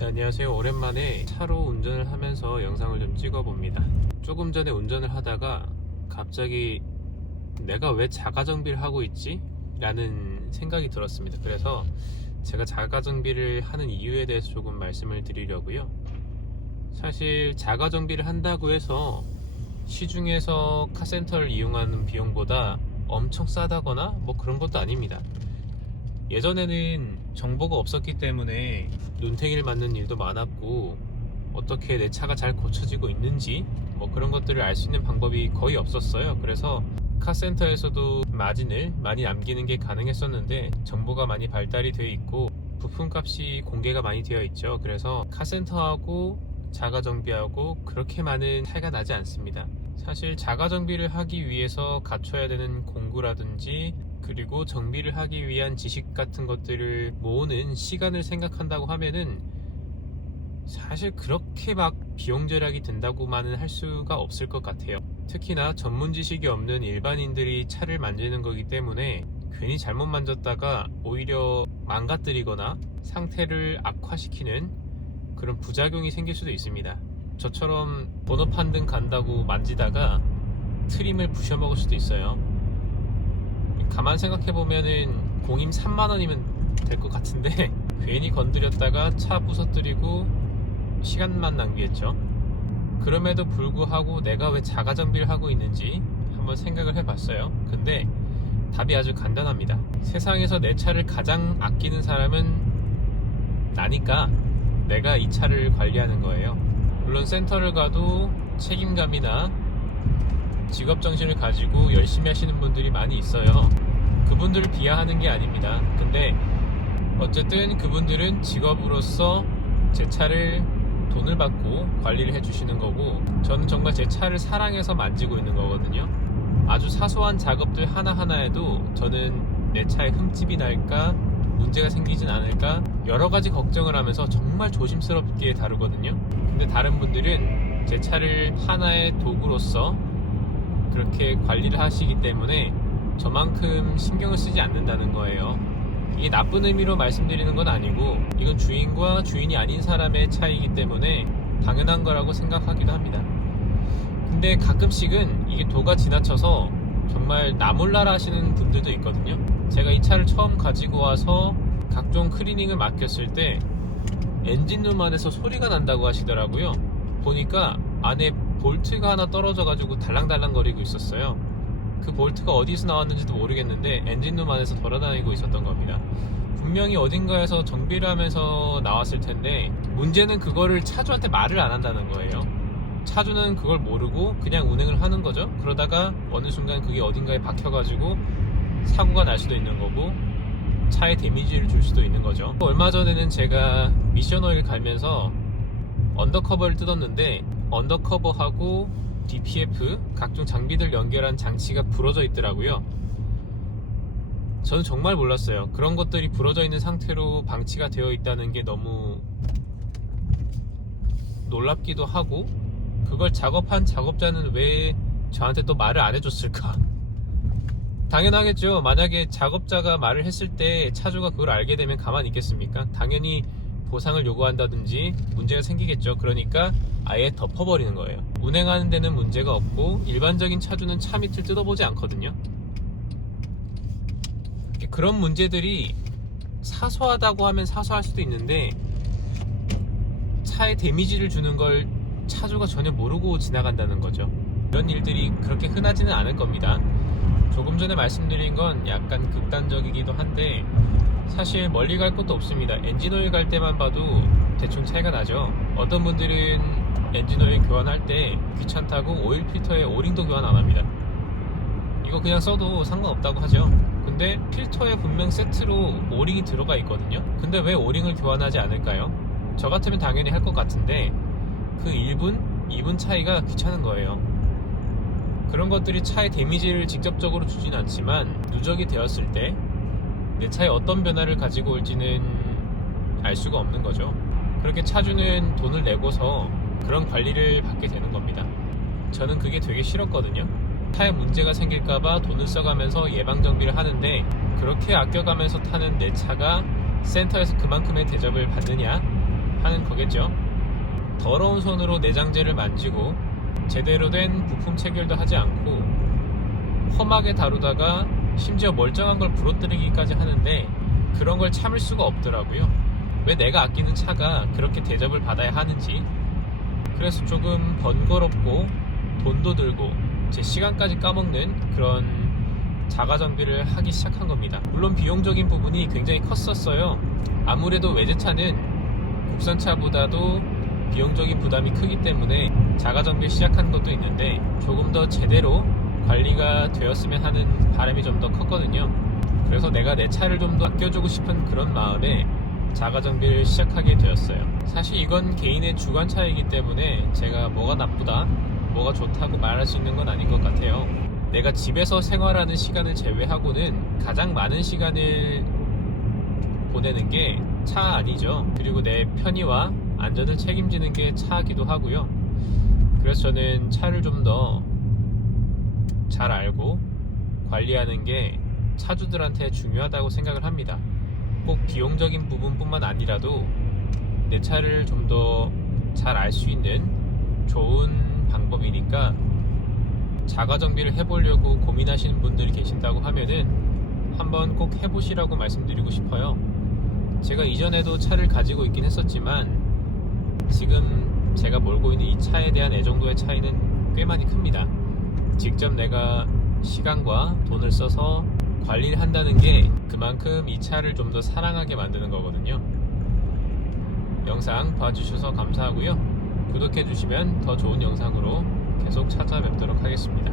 네, 안녕하세요. 오랜만에 차로 운전을 하면서 영상을 좀 찍어봅니다. 조금 전에 운전을 하다가 갑자기 내가 왜 자가정비를 하고 있지? 라는 생각이 들었습니다. 그래서 제가 자가정비를 하는 이유에 대해서 조금 말씀을 드리려고요. 사실 자가정비를 한다고 해서 시중에서 카센터를 이용하는 비용보다 엄청 싸다거나 뭐 그런 것도 아닙니다. 예전에는 정보가 없었기 때문에 눈탱이를 맞는 일도 많았고, 어떻게 내 차가 잘 고쳐지고 있는지 뭐 그런 것들을 알 수 있는 방법이 거의 없었어요. 그래서 카센터에서도 마진을 많이 남기는 게 가능했었는데, 정보가 많이 발달이 되어 있고 부품값이 공개가 많이 되어 있죠. 그래서 카센터하고 자가정비하고 그렇게 많은 차이가 나지 않습니다. 사실 자가정비를 하기 위해서 갖춰야 되는 공구라든지, 그리고 정비를 하기 위한 지식 같은 것들을 모으는 시간을 생각한다고 하면은 사실 그렇게 막 비용 절약이 된다고만은 할 수가 없을 것 같아요. 특히나 전문 지식이 없는 일반인들이 차를 만지는 거기 때문에 괜히 잘못 만졌다가 오히려 망가뜨리거나 상태를 악화시키는 그런 부작용이 생길 수도 있습니다. 저처럼 번호판 등 간다고 만지다가 트림을 부셔먹을 수도 있어요. 가만 생각해보면은 공임 3만원이면 될 것 같은데 괜히 건드렸다가 차 부서뜨리고 시간만 낭비했죠. 그럼에도 불구하고 내가 왜 자가정비를 하고 있는지 한번 생각을 해봤어요. 근데 답이 아주 간단합니다. 세상에서 내 차를 가장 아끼는 사람은 나니까 내가 이 차를 관리하는 거예요. 물론 센터를 가도 책임감이나 직업정신을 가지고 열심히 하시는 분들이 많이 있어요. 그분들을 비하하는 게 아닙니다. 근데 어쨌든 그분들은 직업으로서 제 차를 돈을 받고 관리를 해주시는 거고, 저는 정말 제 차를 사랑해서 만지고 있는 거거든요. 아주 사소한 작업들 하나하나에도 저는 내 차에 흠집이 날까, 문제가 생기진 않을까 여러 가지 걱정을 하면서 정말 조심스럽게 다루거든요. 근데 다른 분들은 제 차를 하나의 도구로서 그렇게 관리를 하시기 때문에 저만큼 신경을 쓰지 않는다는 거예요. 이게 나쁜 의미로 말씀드리는 건 아니고, 이건 주인과 주인이 아닌 사람의 차이기 때문에 당연한 거라고 생각하기도 합니다. 근데 가끔씩은 이게 도가 지나쳐서 정말 나 몰라라 하시는 분들도 있거든요. 제가 이 차를 처음 가지고 와서 각종 클리닝을 맡겼을 때 엔진룸 안에서 소리가 난다고 하시더라고요. 보니까 안에 볼트가 하나 떨어져 가지고 달랑달랑 거리고 있었어요. 그 볼트가 어디서 나왔는지도 모르겠는데 엔진룸 안에서 돌아다니고 있었던 겁니다. 분명히 어딘가에서 정비를 하면서 나왔을 텐데, 문제는 그거를 차주한테 말을 안 한다는 거예요. 차주는 그걸 모르고 그냥 운행을 하는 거죠. 그러다가 어느 순간 그게 어딘가에 박혀가지고 사고가 날 수도 있는 거고, 차에 데미지를 줄 수도 있는 거죠. 얼마 전에는 제가 미션 오일 갈면서 언더커버를 뜯었는데, 언더커버하고 DPF 각종 장비들 연결한 장치가 부러져 있더라고요. 저는 정말 몰랐어요. 그런 것들이 부러져 있는 상태로 방치가 되어 있다는 게 너무 놀랍기도 하고, 그걸 작업한 작업자는 왜 저한테 또 말을 안 해줬을까? 당연하겠죠. 만약에 작업자가 말을 했을 때 차주가 그걸 알게 되면 가만히 있겠습니까? 당연히 보상을 요구한다든지 문제가 생기겠죠. 그러니까 아예 덮어버리는 거예요. 운행하는 데는 문제가 없고, 일반적인 차주는 차 밑을 뜯어보지 않거든요. 그런 문제들이 사소하다고 하면 사소할 수도 있는데, 차에 데미지를 주는 걸 차주가 전혀 모르고 지나간다는 거죠. 이런 일들이 그렇게 흔하지는 않을 겁니다. 조금 전에 말씀드린 건 약간 극단적이기도 한데, 사실 멀리 갈 것도 없습니다. 엔진오일 갈 때만 봐도 대충 차이가 나죠. 어떤 분들은 엔진오일 교환할 때 귀찮다고 오일 필터에 오링도 교환 안 합니다. 이거 그냥 써도 상관없다고 하죠. 근데 필터에 분명 세트로 오링이 들어가 있거든요. 근데 왜 오링을 교환하지 않을까요? 저 같으면 당연히 할 것 같은데, 그 1분, 2분 차이가 귀찮은 거예요. 그런 것들이 차에 데미지를 직접적으로 주진 않지만 누적이 되었을 때 내 차에 어떤 변화를 가지고 올지는 알 수가 없는 거죠. 그렇게 차주는 돈을 내고서 그런 관리를 받게 되는 겁니다. 저는 그게 되게 싫었거든요. 차에 문제가 생길까봐 돈을 써가면서 예방정비를 하는데, 그렇게 아껴가면서 타는 내 차가 센터에서 그만큼의 대접을 받느냐? 하는 거겠죠. 더러운 손으로 내장재를 만지고 제대로 된 부품 체결도 하지 않고 험하게 다루다가 심지어 멀쩡한 걸 부러뜨리기까지 하는데 그런 걸 참을 수가 없더라고요. 왜 내가 아끼는 차가 그렇게 대접을 받아야 하는지. 그래서 조금 번거롭고 돈도 들고 제 시간까지 까먹는 그런 자가정비를 하기 시작한 겁니다. 물론 비용적인 부분이 굉장히 컸었어요. 아무래도 외제차는 국산차보다도 비용적인 부담이 크기 때문에 자가정비를 시작한 것도 있는데 조금 더 제대로 관리가 되었으면 하는 바람이 좀 더 컸거든요. 그래서 내가 내 차를 좀 더 아껴주고 싶은 그런 마음에 자가정비를 시작하게 되었어요. 사실 이건 개인의 주관 차이기 때문에 제가 뭐가 나쁘다, 뭐가 좋다고 말할 수 있는 건 아닌 것 같아요. 내가 집에서 생활하는 시간을 제외하고는 가장 많은 시간을 보내는 게 차 안이죠. 그리고 내 편의와 안전을 책임지는 게 차이기도 하고요. 그래서 저는 차를 좀 더 잘 알고 관리하는 게 차주들한테 중요하다고 생각을 합니다. 꼭 비용적인 부분뿐만 아니라도 내 차를 좀 더 잘 알 수 있는 좋은 방법이니까 자가정비를 해보려고 고민하시는 분들이 계신다고 하면은 한번 꼭 해보시라고 말씀드리고 싶어요. 제가 이전에도 차를 가지고 있긴 했었지만 지금 제가 몰고 있는 이 차에 대한 애정도의 차이는 꽤 많이 큽니다. 직접 내가 시간과 돈을 써서 관리를 한다는 게 그만큼 이 차를 좀 더 사랑하게 만드는 거거든요. 영상 봐주셔서 감사하고요. 구독해주시면 더 좋은 영상으로 계속 찾아뵙도록 하겠습니다.